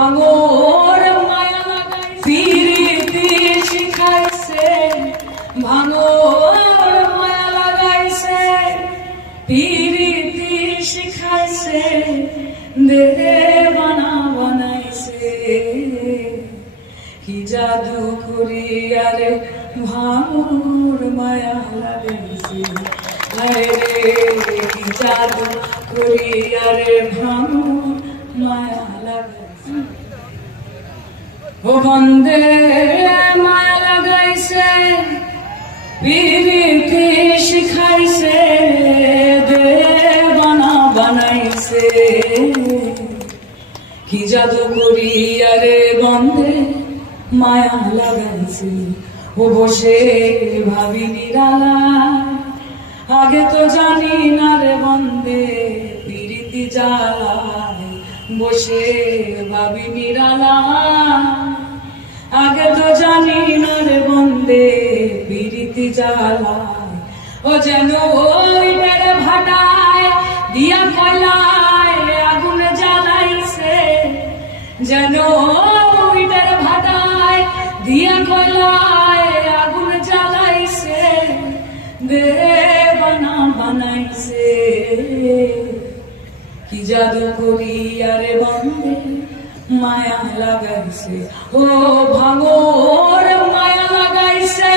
ভাঙর মায়া লাগাই ফিরিতে শিখাইছে ভাঙর মায়া লাগাইছে ফিরিতে শিখাইছে দেহে বানা বানাইছে কি জাদু করিয়ারে ভাঙর মায়া লাগাইছে আরে কি জাদু করিয়ারে ভাঙর মায়া লাগাইছে ও বন্দে মায়া লাগাইছে পিরিতি শিখাইছে দেবানা বানাইছে কি জাদু করিয়ারে বন্দে মায়া লাগাইছে ও বসে ভাবি নিরালা আগে তো জানি না রে বন্দে পিরিতি জ্বালায় বসে ভাবি নিরালা আগে তো জানি না রে বন্দে পিরিতি জ্বালায় ও যেন ওইটার ভাটায় দিয়া কয়লায় আগুন জ্বালাইছে যেন ওইটার ভাটায় দিয়া কয়লায় আগুন জ্বালাইছে দেবানা বানাইছে কি জাদু করিয়ারে বন্দে মায়া লাগাইছে ও ভাঙর মায়া লাগাইছে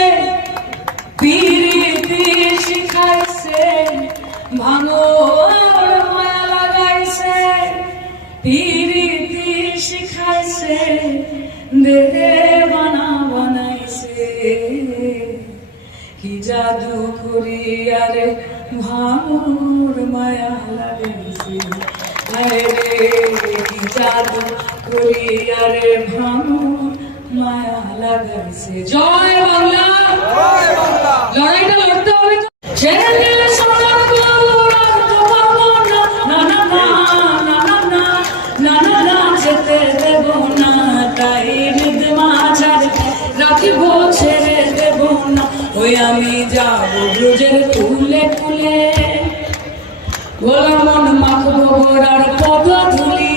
পিরিতি শিখাইছে ভাঙর মায়া লাগাইছে পিরিতি শিখাইছে দেবানা বানাইছে কি জাদু করিয়ারে ভাঙর মায়া লাগাইছে আরে কি জাদু করিয়ারে ভাঙর মায়া লাগাইছে জয় বাংলা লড়াইটা লড়তে হবে তো ছেড়ে দিলে সোনার গৌর আর তো পাবো না না না না না না না না না যেতে দেব না তাই হৃদ মাঝারে রাখিব ছেড়ে দেব না ওই আমি যাবো ব্রজের কুলে কুলে গোলা মন মাখবো গোড়ার পদ ধুলি